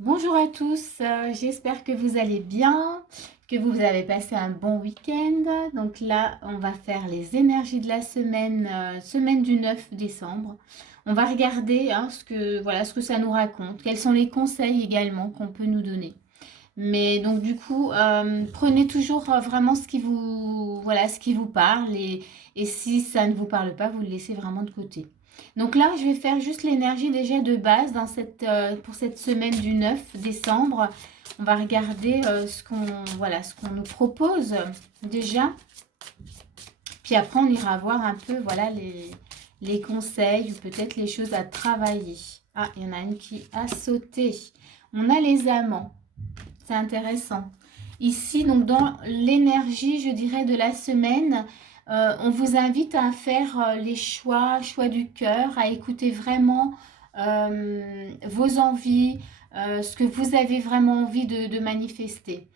Bonjour à tous, j'espère que vous allez bien, que vous avez passé un bon week-end. Donc là, on va faire les énergies de la semaine, semaine du 9 décembre. On va regarder ce que ça nous raconte, quels sont les conseils également qu'on peut nous donner. Mais donc du coup, prenez toujours vraiment ce qui vous parle et si ça ne vous parle pas, vous le laissez vraiment de côté. Donc là, je vais faire juste l'énergie déjà de base pour cette semaine du 9 décembre. On va regarder ce qu'on nous propose déjà. Puis après, on ira voir un peu les conseils ou peut-être les choses à travailler. Ah, il y en a une qui a sauté. On a les amants. C'est intéressant. Ici, donc dans l'énergie, je dirais, de la semaine, on vous invite à faire les choix du cœur, à écouter vraiment vos envies, ce que vous avez vraiment envie de manifester.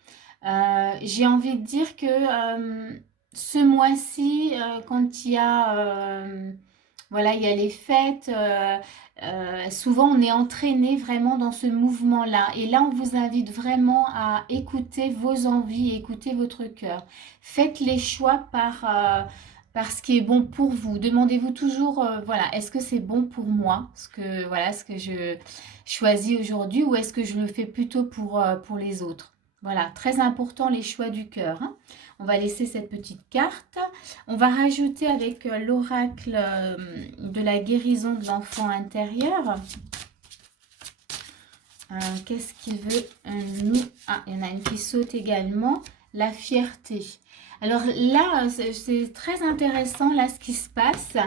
J'ai envie de dire que ce mois-ci, quand il y a les fêtes, souvent on est entraîné vraiment dans ce mouvement-là. Et là, on vous invite vraiment à écouter vos envies, écouter votre cœur. Faites les choix par ce qui est bon pour vous. Demandez-vous toujours, est-ce que c'est bon pour moi, ce que je choisis aujourd'hui, ou est-ce que je le fais plutôt pour les autres? Voilà, très important les choix du cœur, hein. On va laisser cette petite carte. On va rajouter avec l'oracle de la guérison de l'enfant intérieur. Qu'est-ce qu'il veut nous... Ah, il y en a une qui saute également. La fierté. Alors là, c'est très intéressant là ce qui se passe.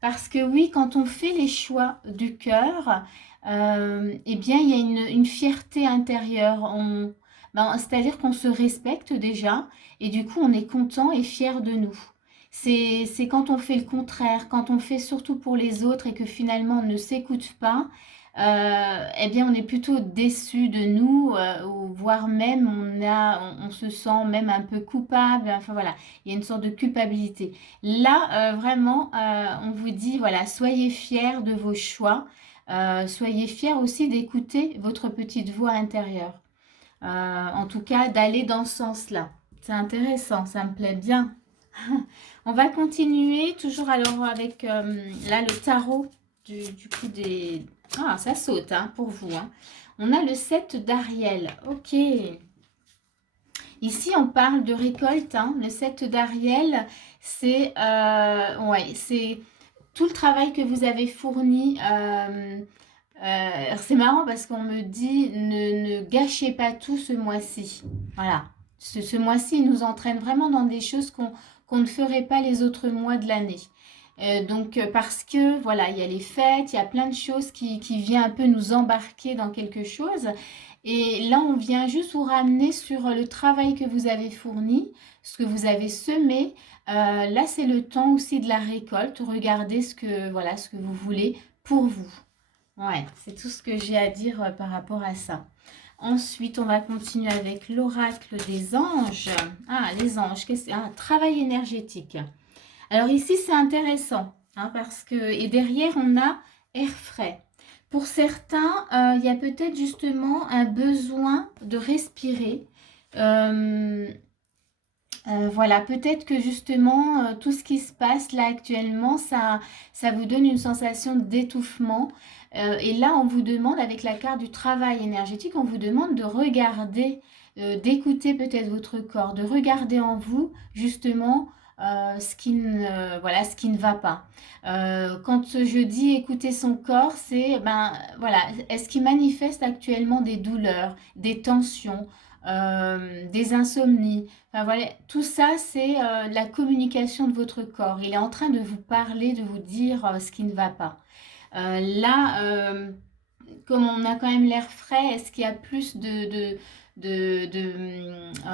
Parce que oui, quand on fait les choix du cœur, eh bien, il y a une fierté intérieure. C'est-à-dire qu'on se respecte déjà et du coup, on est content et fier de nous. C'est quand on fait le contraire, quand on fait surtout pour les autres et que finalement on ne s'écoute pas, eh bien on est plutôt déçu de nous, ou voire même on se sent même un peu coupable. Enfin voilà, il y a une sorte de culpabilité. Là, vraiment, on vous dit, voilà, soyez fiers de vos choix. Soyez fiers aussi d'écouter votre petite voix intérieure. En tout cas, d'aller dans ce sens-là. C'est intéressant, ça me plaît bien. On va continuer toujours alors avec là le tarot du coup des... Ah, ça saute hein, pour vous, hein. On a le 7 d'Ariel. Ok. Ici, on parle de récolte, hein. Le 7 d'Ariel, c'est tout le travail que vous avez fourni. C'est marrant parce qu'on me dit ne gâchez pas tout ce mois-ci. Voilà. Ce mois-ci, il nous entraîne vraiment dans des choses qu'on ne ferait pas les autres mois de l'année. Parce que voilà, il y a les fêtes, il y a plein de choses qui viennent un peu nous embarquer dans quelque chose. Et là, on vient juste vous ramener sur le travail que vous avez fourni, ce que vous avez semé. Là, c'est le temps aussi de la récolte. Regardez ce que vous voulez pour vous. Ouais, c'est tout ce que j'ai à dire par rapport à ça. Ensuite, on va continuer avec l'oracle des anges. Ah, les anges, un travail énergétique. Alors ici, c'est intéressant, hein, parce que... Et derrière, on a air frais. Pour certains, il y a peut-être justement un besoin de respirer. Euh, voilà, peut-être que justement, tout ce qui se passe là actuellement, ça vous donne une sensation d'étouffement. Et là, on vous demande, avec la carte du travail énergétique, on vous demande de regarder, d'écouter peut-être votre corps, de regarder en vous justement ce qui ne va pas. Quand je dis écouter son corps, c'est, ben voilà, est-ce qu'il manifeste actuellement des douleurs, des tensions, des insomnies? Enfin, voilà, tout ça, c'est la communication de votre corps. Il est en train de vous parler, de vous dire ce qui ne va pas. Là, comme on a quand même l'air frais, est-ce qu'il y a plus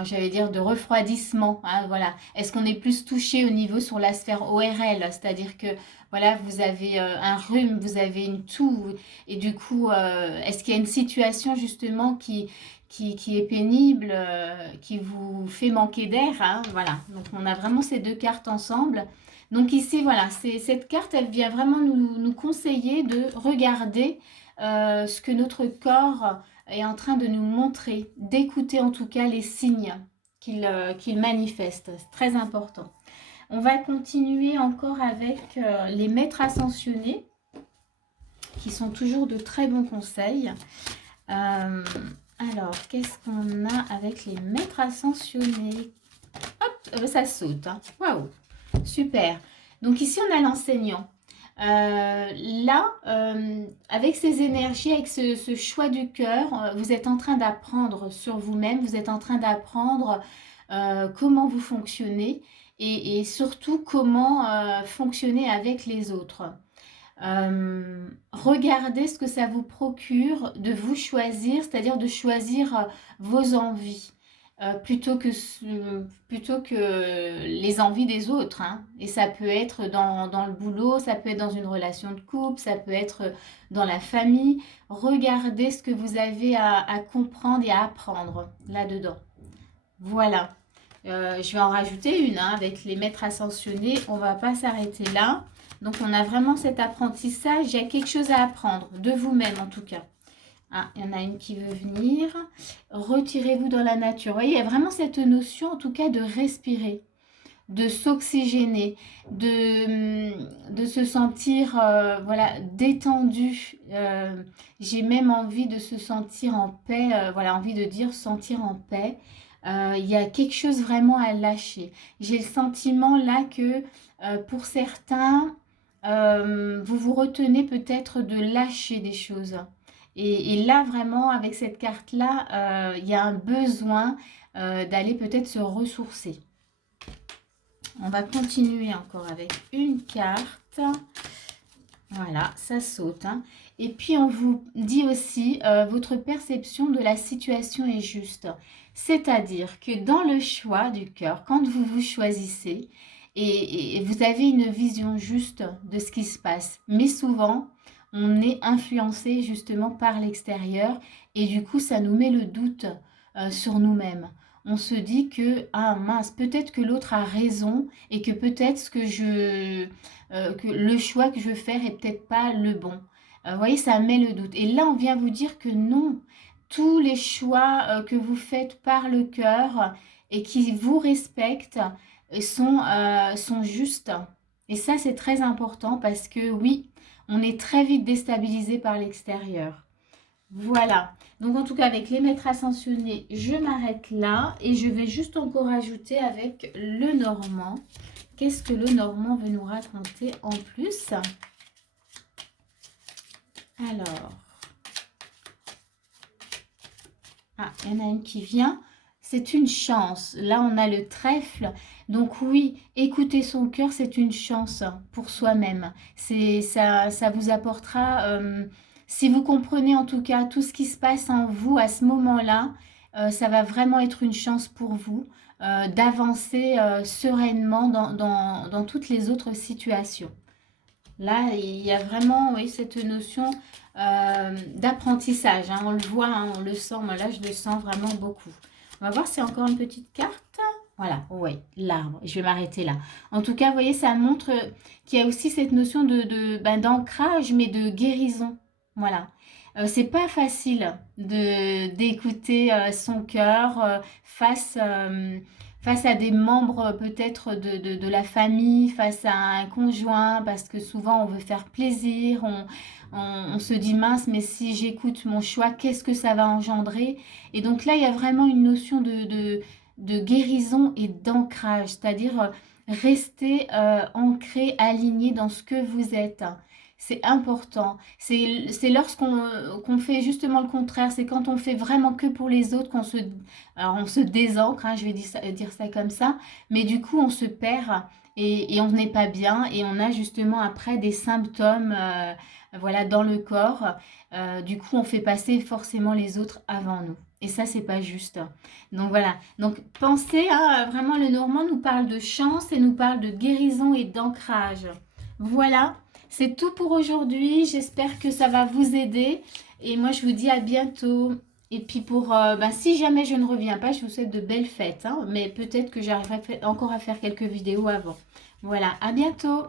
j'allais dire, de refroidissement, hein, voilà. Est-ce qu'on est plus touché au niveau sur la sphère ORL, c'est-à-dire que voilà, vous avez un rhume, vous avez une toux, et du coup, est-ce qu'il y a une situation justement qui est pénible, qui vous fait manquer d'air, hein, voilà. Donc on a vraiment ces deux cartes ensemble. Donc ici, voilà, cette carte, elle vient vraiment nous conseiller de regarder ce que notre corps est en train de nous montrer, d'écouter en tout cas les signes qu'il manifeste. C'est très important. On va continuer encore avec les maîtres ascensionnés, qui sont toujours de très bons conseils. Alors, qu'est-ce qu'on a avec les maîtres ascensionnés? Hop, ça saute. Hein. Waouh, super. Donc ici, on a l'enseignant. Là, avec ces énergies, avec ce choix du cœur, vous êtes en train d'apprendre sur vous-même, vous êtes en train d'apprendre comment vous fonctionnez et surtout comment fonctionner avec les autres. Regardez ce que ça vous procure de vous choisir, c'est-à-dire de choisir vos envies. Plutôt que les envies des autres. Hein. Et ça peut être dans le boulot, ça peut être dans une relation de couple, ça peut être dans la famille. Regardez ce que vous avez à comprendre et à apprendre là-dedans. Voilà. Je vais en rajouter une hein, avec les maîtres ascensionnés. On ne va pas s'arrêter là. Donc, on a vraiment cet apprentissage. Il y a quelque chose à apprendre, de vous-même en tout cas. Ah, il y en a une qui veut venir. Retirez-vous dans la nature. Vous voyez, il y a vraiment cette notion, en tout cas, de respirer, de s'oxygéner, de se sentir voilà, détendu. J'ai même envie de se sentir en paix. Voilà, envie de dire sentir en paix. Il y a quelque chose vraiment à lâcher. J'ai le sentiment là que pour certains, vous vous retenez peut-être de lâcher des choses. Et là, vraiment, avec cette carte-là, il y a un besoin d'aller peut-être se ressourcer. On va continuer encore avec une carte. Voilà, ça saute. Hein. Et puis, on vous dit aussi, votre perception de la situation est juste. C'est-à-dire que dans le choix du cœur, quand vous vous choisissez, et vous avez une vision juste de ce qui se passe, mais souvent, on est influencé justement par l'extérieur et du coup, ça nous met le doute sur nous-mêmes. On se dit que, ah mince, peut-être que l'autre a raison et que peut-être que le choix que je veux faire est peut-être pas le bon. Vous voyez, ça met le doute. Et là, on vient vous dire que non, tous les choix que vous faites par le cœur et qui vous respectent sont justes. Et ça, c'est très important parce que oui, on est très vite déstabilisé par l'extérieur. Voilà. Donc, en tout cas, avec les maîtres ascensionnés, je m'arrête là et je vais juste encore ajouter avec le Normand. Qu'est-ce que le Normand veut nous raconter en plus? Alors. Ah, il y en a une qui vient. C'est une chance. Là, on a le trèfle. Donc oui, écouter son cœur, c'est une chance pour soi-même. Ça vous apportera, si vous comprenez en tout cas tout ce qui se passe en vous à ce moment-là, ça va vraiment être une chance pour vous d'avancer sereinement dans toutes les autres situations. Là, il y a vraiment oui, cette notion d'apprentissage. Hein. On le voit, hein, on le sent. Moi, là, je le sens vraiment beaucoup. On va voir si c'est encore une petite carte. Voilà, oui, l'arbre. Je vais m'arrêter là. En tout cas, vous voyez, ça montre qu'il y a aussi cette notion d'ancrage, mais de guérison. Voilà. C'est pas facile d'écouter son cœur face à des membres peut-être de la famille, face à un conjoint, parce que souvent on veut faire plaisir, on se dit mince, mais si j'écoute mon choix, qu'est-ce que ça va engendrer? Et donc là, il y a vraiment une notion de guérison et d'ancrage, c'est-à-dire rester ancré, aligné dans ce que vous êtes. C'est important. C'est lorsqu'on fait justement le contraire. C'est quand on fait vraiment que pour les autres alors on se désancre, hein, je vais dire ça comme ça. Mais du coup, on se perd et on n'est pas bien. Et on a justement après des symptômes voilà, dans le corps. Du coup, on fait passer forcément les autres avant nous. Et ça, c'est pas juste. Donc voilà. Donc pensez, hein, vraiment, le Normand nous parle de chance et nous parle de guérison et d'ancrage. Voilà. C'est tout pour aujourd'hui. J'espère que ça va vous aider. Et moi, je vous dis à bientôt. Et puis si jamais je ne reviens pas, je vous souhaite de belles fêtes. Hein, mais peut-être que j'arriverai encore à faire quelques vidéos avant. Voilà, à bientôt.